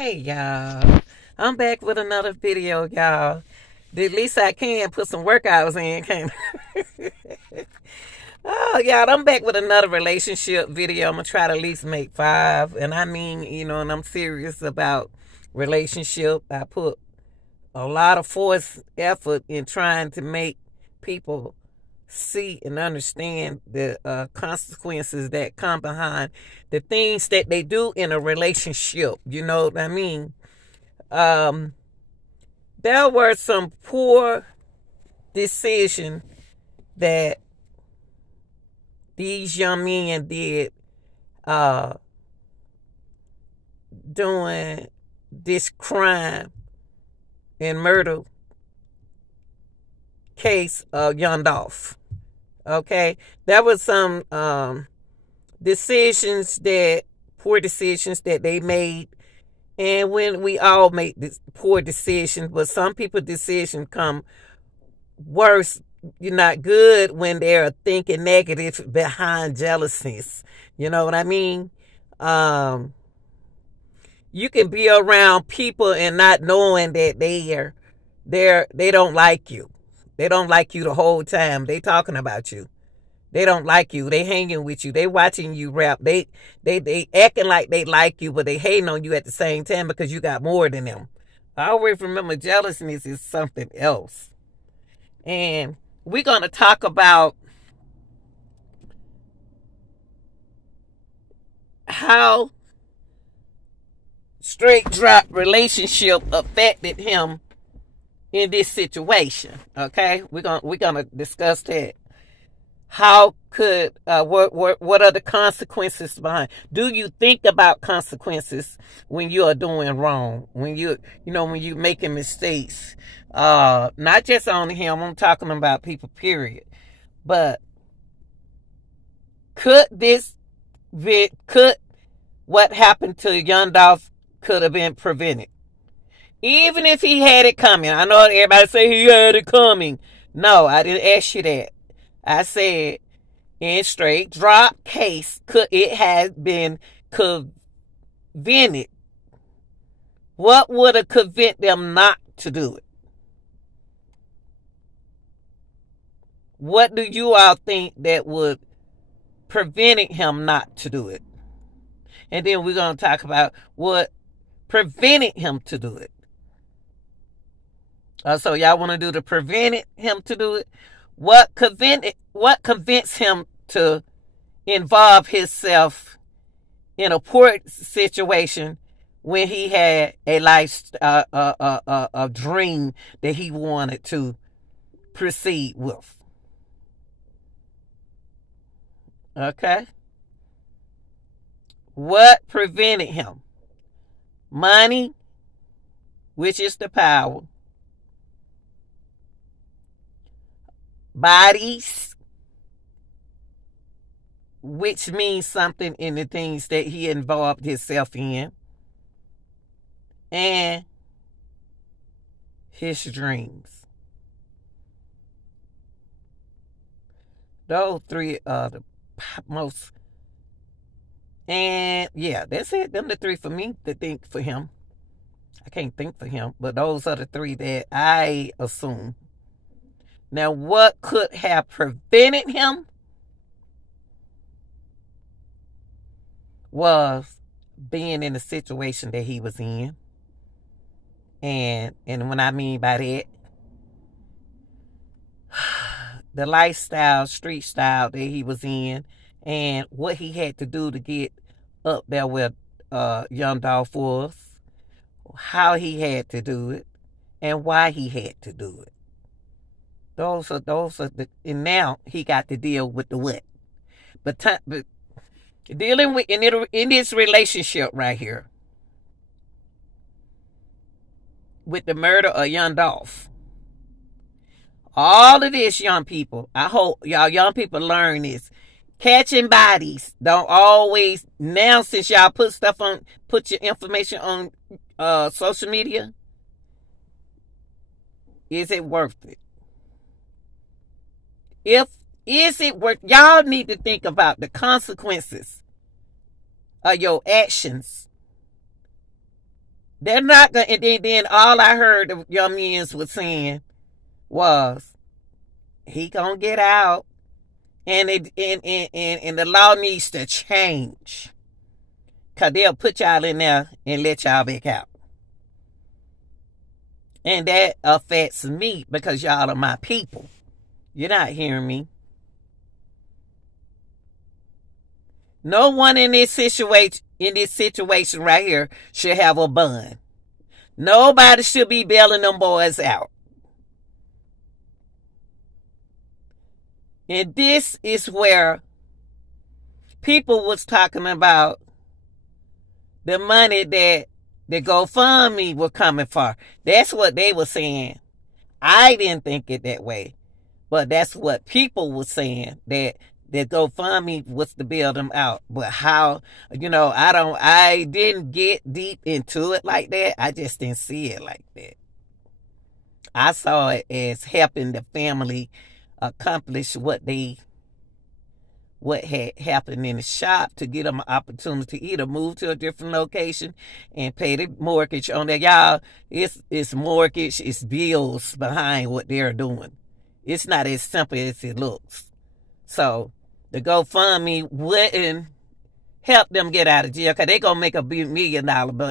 Hey y'all, I'm back with another video, y'all. The least I can put some workouts in, can't I? Oh, y'all, I'm back with another relationship video. I'm gonna try to at least make 5, and I mean, and I'm serious about relationship. I put a lot of force, effort in trying to make people see and understand the consequences that come behind the things that they do in a relationship. You know what I mean? There were some poor decisions that these young men did doing this crime and murder case of young Dolph. Okay, there was some poor decisions that they made, and when we all make this poor decisions, but some people's decisions come worse. You're not good when they're thinking negative behind jealousies. You know what I mean? You can be around people and not knowing that they don't like you. They don't like you the whole time. They talking about you. They don't like you. They hanging with you. They watching you rap. They acting like they like you, but they hating on you at the same time because you got more than them. I always remember jealousness is something else. And we're going to talk about how straight drop relationship affected him in this situation. Okay, we're gonna discuss that. How could what are the consequences behind? Do you think about consequences when you are doing wrong? When when you making mistakes? Not just on him. I'm talking about people. Period. But could what happened to young Dolph could have been prevented? Even if he had it coming. I know everybody say he had it coming. No, I didn't ask you that. I said, in straight drop case, could it have been prevented? What would have prevented them not to do it? What do you all think that would prevented him not to do it? And then we're going to talk about what prevented him to do it. So y'all want to do the prevented him to do it? What convinced him to involve himself in a poor situation when he had a a dream that he wanted to proceed with? Okay. What prevented him? Money, which is the power. Bodies, which means something in the things that he involved himself in. And his dreams. Those 3 are the most. And yeah, that's it. Them the 3 for me to think for him. I can't think for him, but those are the 3 that I assume. Now, what could have prevented him was being in the situation that he was in. And when I mean by that, the lifestyle, street style that he was in, and what he had to do to get up there where young Dolph was, how he had to do it, and why he had to do it. Those are the, and now he got to deal with the what. But dealing with in this relationship right here with the murder of young Dolph. All of this, young people, I hope y'all young people learn this. Catching bodies don't always, now since y'all put your information on social media, is it worth it? Is it worth? Y'all need to think about the consequences of your actions They're not going to, and then all I heard the young men was saying was, he going to get out, and the law needs to change. Because they'll put y'all in there and let y'all back out. And that affects me because y'all are my people. You're not hearing me. No one in this situation right here should have a bun. Nobody should be bailing them boys out. And this is where people was talking about the money that the GoFundMe was coming for. That's what they were saying. I didn't think it that way. But that's what people were saying, that GoFundMe was to bail them out. But how, I didn't get deep into it like that. I just didn't see it like that. I saw it as helping the family accomplish what had happened in the shop, to get them an opportunity to either move to a different location and pay the mortgage on that. Y'all, it's mortgage, it's bills behind what they're doing. It's not as simple as it looks. So the GoFundMe wouldn't help them get out of jail, because they're going to make a $1 million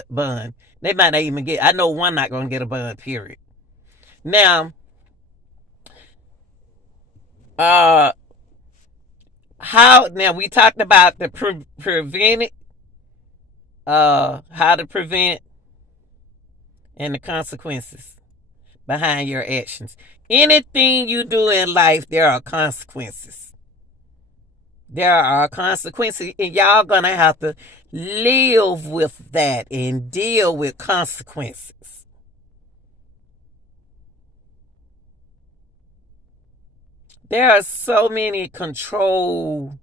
bond. They might not even get, I know one not going to get a bond, period. Now, now we talked about the how to prevent and the consequences behind your actions. Anything you do in life, there are consequences. There are consequences, and y'all gonna have to live with that and deal with consequences. There are so many control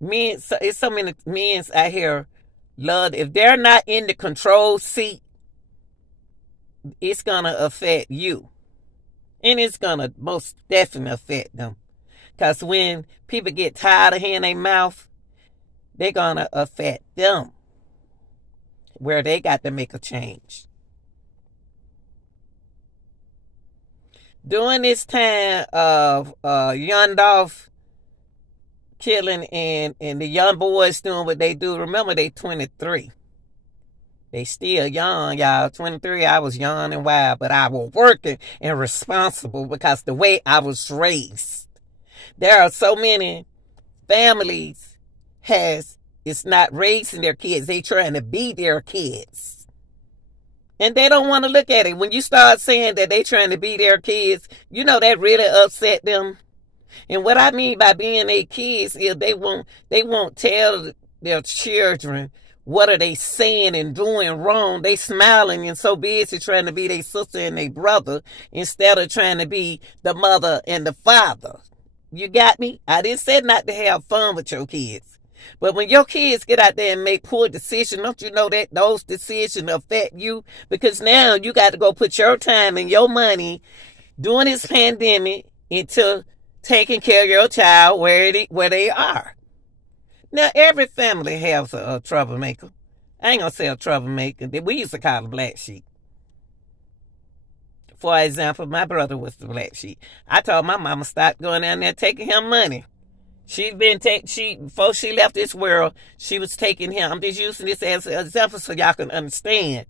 men. It's so many men out here love. If they're not in the control seat, it's gonna affect you. And it's going to most definitely affect them. Because when people get tired of hearing their mouth, they're going to affect them, where they got to make a change. During this time of young Dolph killing and the young boys doing what they do, remember they 23. They still young, y'all. 23, I was young and wild, but I was working and responsible because the way I was raised. There are so many families it's not raising their kids. They trying to be their kids. And they don't want to look at it. When you start saying that they trying to be their kids, that really upset them. And what I mean by being their kids is they won't tell their children what are they saying and doing wrong. They smiling and so busy trying to be their sister and their brother instead of trying to be the mother and the father. You got me? I didn't say not to have fun with your kids. But when your kids get out there and make poor decisions, don't you know that those decisions affect you? Because now you got to go put your time and your money during this pandemic into taking care of your child where they are. Now, every family has a troublemaker. I ain't going to say a troublemaker. We used to call them black sheep. For example, my brother was the black sheep. I told my mama stop going down there taking him money. Before she left this world, she was taking him. I'm just using this as an example so y'all can understand.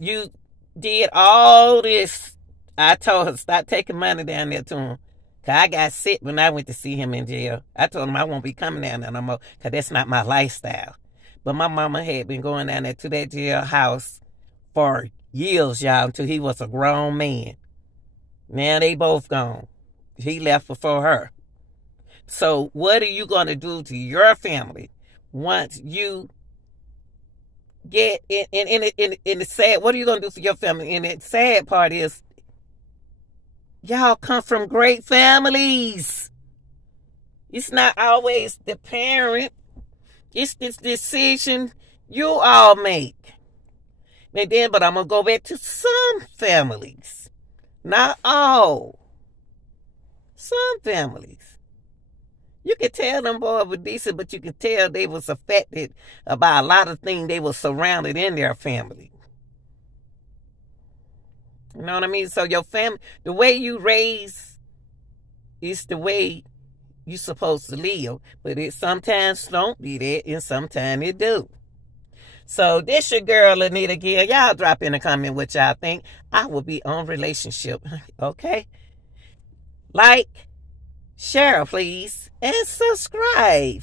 You did all this. I told her stop taking money down there to him. Because I got sick when I went to see him in jail. I told him I won't be coming down there no more because that's not my lifestyle. But my mama had been going down there to that jailhouse for years, y'all, until he was a grown man. Now they both gone. He left before her. So what are you going to do to your family once you get in the sad? What are you going to do for your family? And the sad part is, y'all come from great families. It's not always the parent. It's this decision you all make. And then, but I'm going to go back to some families. Not all. Some families. You could tell them boys were decent, but you could tell they was affected by a lot of things they were surrounded in their family. You know what I mean? So your family, the way you raise is the way you supposed to live. But it sometimes don't be that, and sometimes it do. So this your girl, Anita Gill. Y'all drop in a comment what y'all think. I will be on relationship. Okay? Like, share, please, and subscribe.